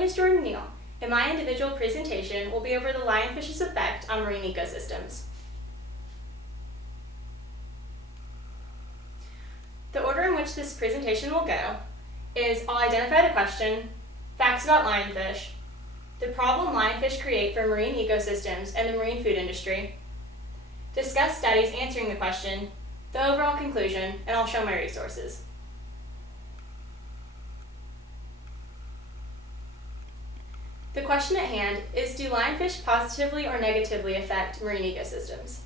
name is Jordan Neal, and my individual presentation will be over the lionfish's effect on marine ecosystems. The order in which this presentation will go is I'll identify the question, facts about lionfish, the problem lionfish create for marine ecosystems and the marine food industry, discuss studies answering the question, the overall conclusion, and I'll show my resources. The question at hand is, do lionfish positively or negatively affect marine ecosystems?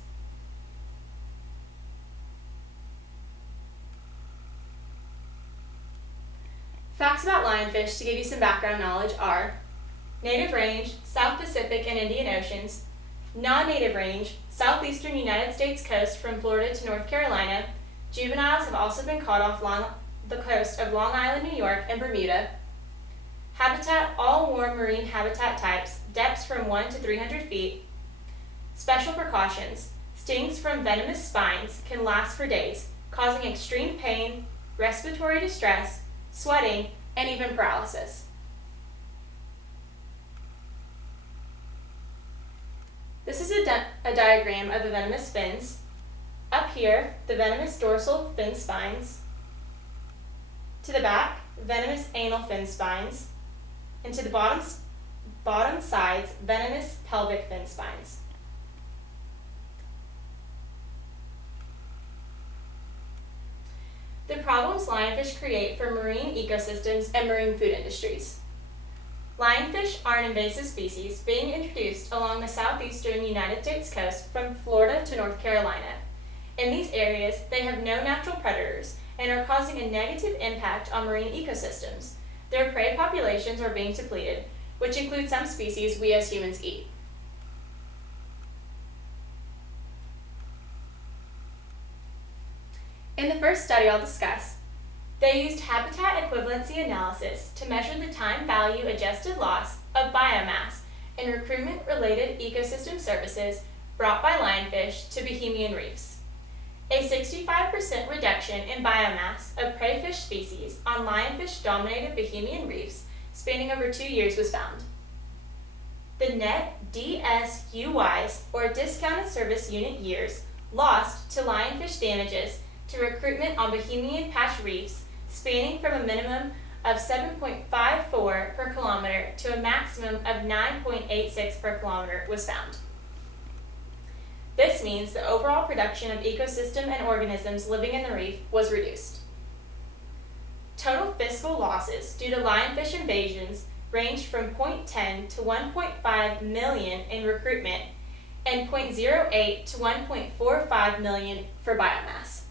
Facts about lionfish, to give you some background knowledge, are native range, South Pacific and Indian Oceans, non-native range, southeastern United States coast from Florida to North Carolina. Juveniles have also been caught off the coast of Long Island, New York, and Bermuda. Habitat, all warm marine habitat types, depths from 1 to 300 feet. Special precautions, stings from venomous spines can last for days, causing extreme pain, respiratory distress, sweating, and even paralysis. This is a diagram of the venomous fins. Up here, the venomous dorsal fin spines. To the back, venomous anal fin spines. And to the bottom sides, venomous pelvic fin spines. The problems lionfish create for marine ecosystems and marine food industries. Lionfish are an invasive species being introduced along the southeastern United States coast from Florida to North Carolina. In these areas, they have no natural predators and are causing a negative impact on marine ecosystems. Their prey populations are being depleted, which include some species we as humans eat. In the first study I'll discuss, they used habitat equivalency analysis to measure the time value adjusted loss of biomass in recruitment-related ecosystem services brought by lionfish to Bohemian reefs. A 65% reduction in biomass of prey fish species on lionfish-dominated Bohemian reefs spanning over 2 years was found. The net DSUYs, or discounted service unit years, lost to lionfish damages to recruitment on Bohemian patch reefs spanning from a minimum of 7.54 per kilometer to a maximum of 9.86 per kilometer was found. This means the overall production of ecosystem and organisms living in the reef was reduced. Total fiscal losses due to lionfish invasions ranged from 0.10 to 1.5 million in recruitment and 0.08 to 1.45 million for biomass.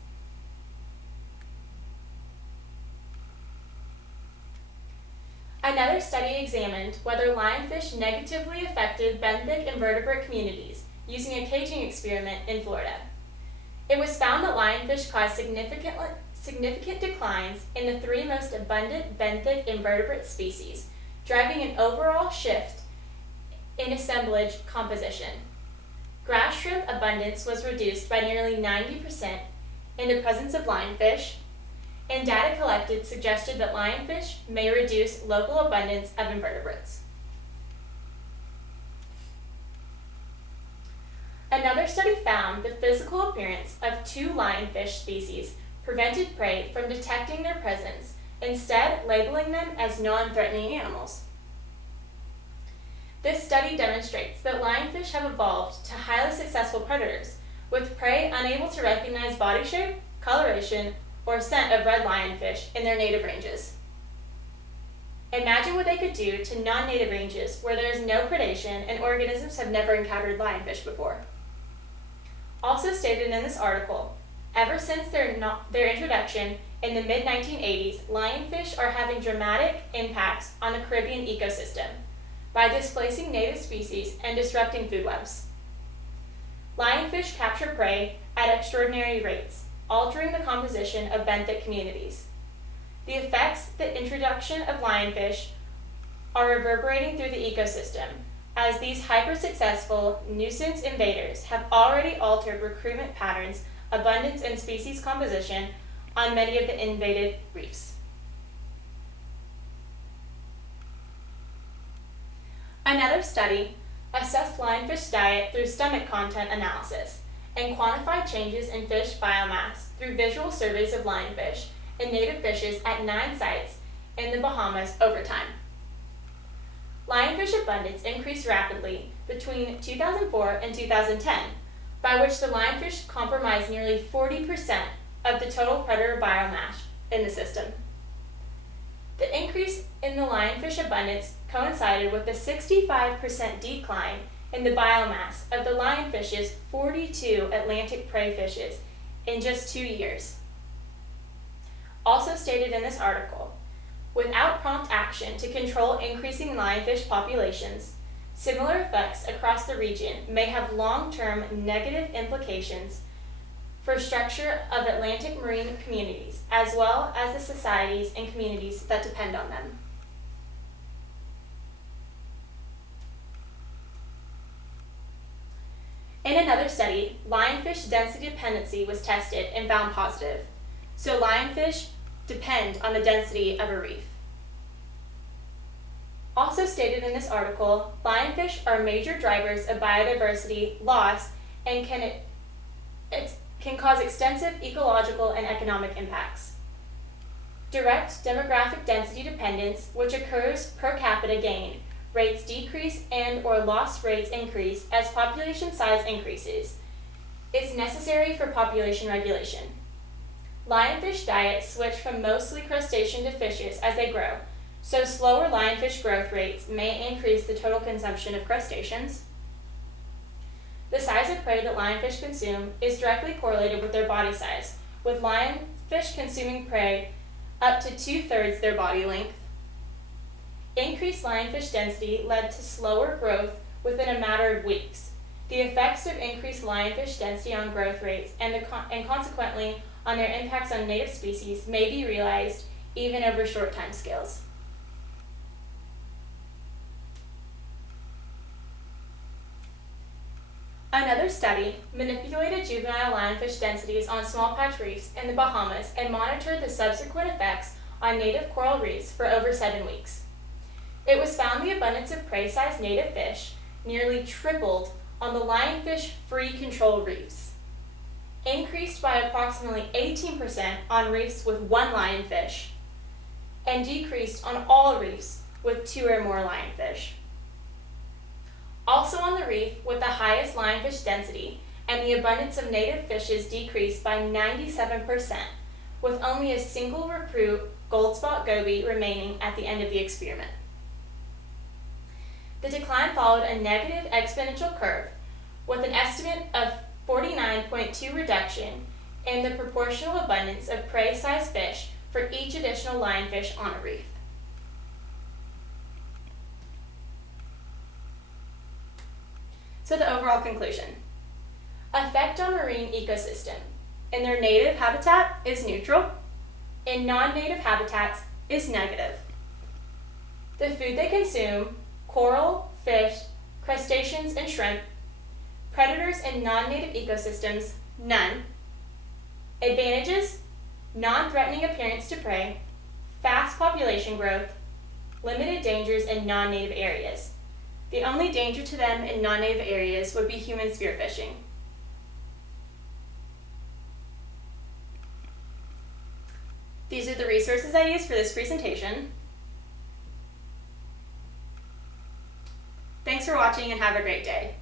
Another study examined whether lionfish negatively affected benthic invertebrate communities using a caging experiment in Florida. It was found that lionfish caused significant declines in the 3 most abundant benthic invertebrate species, driving an overall shift in assemblage composition. Grass shrimp abundance was reduced by nearly 90% in the presence of lionfish, and data collected suggested that lionfish may reduce local abundance of invertebrates. Another study found the physical appearance of 2 lionfish species prevented prey from detecting their presence, instead labeling them as non-threatening animals. This study demonstrates that lionfish have evolved to highly successful predators, with prey unable to recognize body shape, coloration, or scent of red lionfish in their native ranges. Imagine what they could do to non-native ranges where there is no predation and organisms have never encountered lionfish before. Also stated in this article, ever since their introduction in the mid-1980s, lionfish are having dramatic impacts on the Caribbean ecosystem by displacing native species and disrupting food webs. Lionfish capture prey at extraordinary rates, altering the composition of benthic communities. The effects the introduction of lionfish are reverberating through the ecosystem, as these hyper-successful nuisance invaders have already altered recruitment patterns, abundance, and species composition on many of the invaded reefs. Another study assessed lionfish diet through stomach content analysis and quantified changes in fish biomass through visual surveys of lionfish and native fishes at 9 sites in the Bahamas over time. Lionfish abundance increased rapidly between 2004 and 2010, by which the lionfish comprised nearly 40% of the total predator biomass in the system. The increase in the lionfish abundance coincided with a 65% decline in the biomass of the lionfish's 42 Atlantic prey fishes in just 2 years. Also stated in this article, without prompt action to control increasing lionfish populations, similar effects across the region may have long-term negative implications for structure of Atlantic marine communities, as well as the societies and communities that depend on them. In another study, lionfish density dependency was tested and found positive. So lionfish depend on the density of a reef. Also stated in this article, lionfish are major drivers of biodiversity loss and can cause extensive ecological and economic impacts. Direct demographic density dependence, which occurs per capita gain, rates decrease and or loss rates increase as population size increases, is necessary for population regulation. Lionfish diets switch from mostly crustacean to fishes as they grow, so slower lionfish growth rates may increase the total consumption of crustaceans. The size of prey that lionfish consume is directly correlated with their body size, with lionfish consuming prey up to 2/3 their body length. Increased lionfish density led to slower growth within a matter of weeks. The effects of increased lionfish density on growth rates and consequently on their impacts on native species may be realized even over short timescales. Another study manipulated juvenile lionfish densities on small patch reefs in the Bahamas and monitored the subsequent effects on native coral reefs for over 7 weeks. It was found the abundance of prey-sized native fish nearly tripled on the lionfish-free control reefs, increased by approximately 18% on reefs with 1 lionfish, and decreased on all reefs with 2 or more lionfish. Also on the reef with the highest lionfish density and the abundance of native fishes decreased by 97%, with only a single recruit goldspot goby remaining at the end of the experiment. The decline followed a negative exponential curve with an estimate of 49.2 reduction in the proportional abundance of prey-sized fish for each additional lionfish on a reef. So the overall conclusion. Effect on marine ecosystem. In their native habitat is neutral. In non-native habitats is negative. The food they consume, coral, fish, crustaceans, and shrimp. Predators in non-native ecosystems, none. Advantages, non-threatening appearance to prey, fast population growth, limited dangers in non-native areas. The only danger to them in non-native areas would be human spearfishing. These are the resources I used for this presentation. Thanks for watching and have a great day.